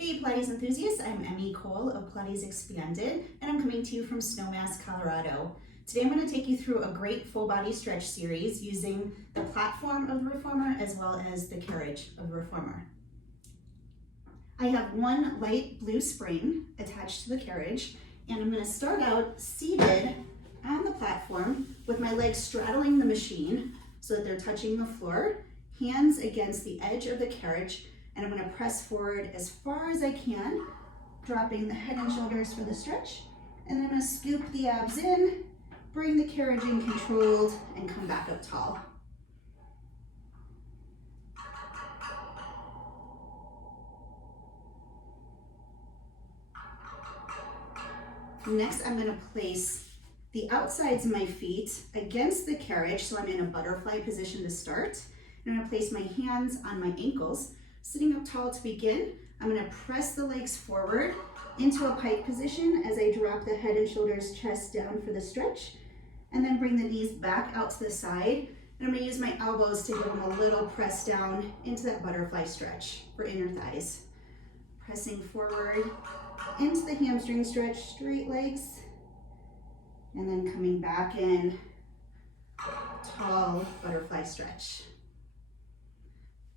Hey Pilates enthusiasts, I'm Emmy Cole of Pilates Expanded, and I'm coming to you from Snowmass, Colorado. Today I'm going to take you through a great full body stretch series using the platform of the reformer as well as the carriage of the reformer. I have one light blue spring attached to the carriage, and I'm going to start out seated on the platform with my legs straddling the machine so that they're touching the floor, hands against the edge of the carriage, and I'm going to press forward as far as I can, dropping the head and shoulders for the stretch, and then I'm going to scoop the abs in, bring the carriage in controlled, and come back up tall. Next, I'm going to place the outsides of my feet against the carriage, so I'm in a butterfly position to start. And I'm going to place my hands on my ankles. Sitting up tall to begin, I'm going to press the legs forward into a pike position as I drop the head and shoulders, chest down for the stretch, and then bring the knees back out to the side. And I'm going to use my elbows to give them a little press down into that butterfly stretch for inner thighs. Pressing forward into the hamstring stretch, straight legs, and then coming back in, tall butterfly stretch.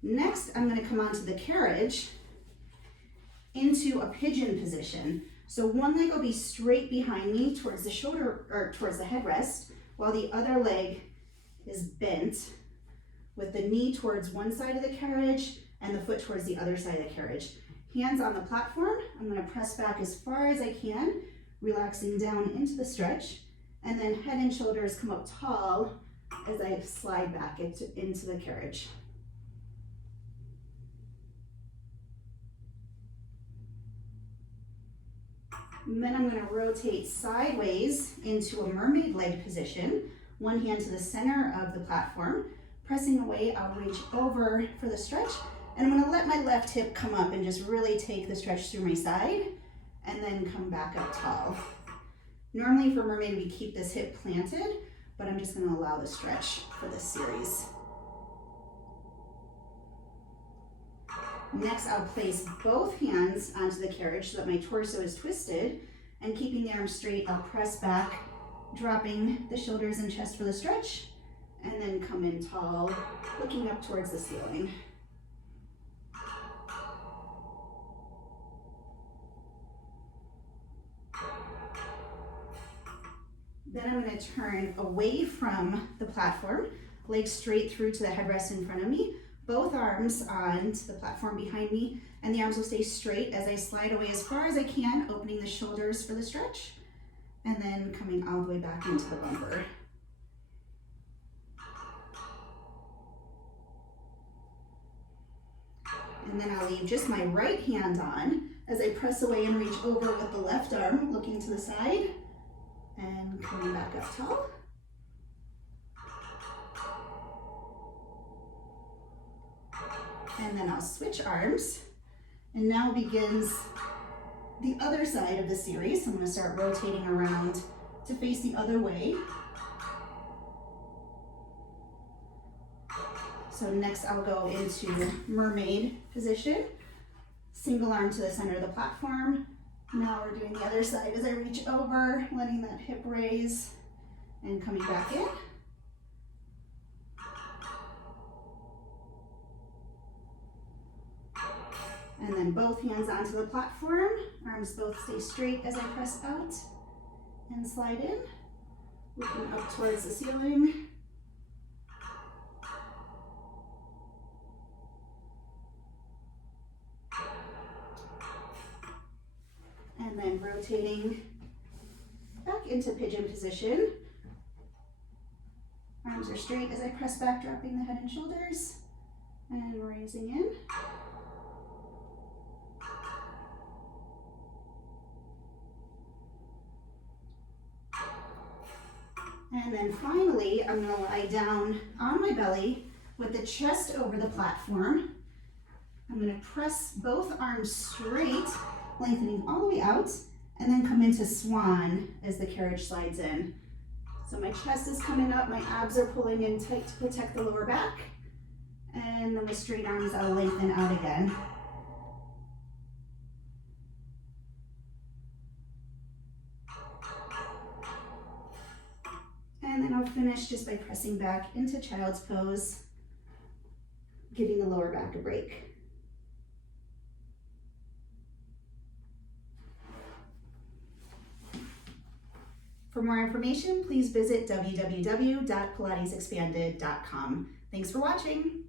Next, I'm going to come onto the carriage into a pigeon position. So one leg will be straight behind me towards the shoulder or towards the headrest, while the other leg is bent with the knee towards one side of the carriage and the foot towards the other side of the carriage. Hands on the platform, I'm going to press back as far as I can, relaxing down into the stretch, and then head and shoulders come up tall as I slide back into the carriage. And then I'm going to rotate sideways into a mermaid leg position, one hand to the center of the platform. Pressing away, I'll reach over for the stretch, and I'm going to let my left hip come up and just really take the stretch through my side, and then come back up tall. Normally for mermaid, we keep this hip planted, but I'm just going to allow the stretch for this series. Next, I'll place both hands onto the carriage so that my torso is twisted, and keeping the arms straight, I'll press back, dropping the shoulders and chest for the stretch, and then come in tall, looking up towards the ceiling. Then I'm going to turn away from the platform, legs straight through to the headrest in front of me, both arms onto the platform behind me, and the arms will stay straight as I slide away as far as I can, opening the shoulders for the stretch, and then coming all the way back into the bumper. And then I'll leave just my right hand on as I press away and reach over with the left arm, looking to the side, and coming back up tall. And then I'll switch arms, and now begins the other side of the series. I'm going to start rotating around to face the other way. So next I'll go into mermaid position, single arm to the center of the platform. Now we're doing the other side as I reach over, letting that hip raise and coming back in. And then both hands onto the platform, arms both stay straight as I press out and slide in, looking up towards the ceiling. And then rotating back into pigeon position. Arms are straight as I press back, dropping the head and shoulders, and raising in. And then finally, I'm going to lie down on my belly with the chest over the platform. I'm going to press both arms straight, lengthening all the way out, and then come into swan as the carriage slides in. So my chest is coming up, my abs are pulling in tight to protect the lower back, and then with straight arms, I'll lengthen out again. finish just by pressing back into child's pose, giving the lower back a break. For more information, please visit www.pilatesexpanded.com. Thanks for watching.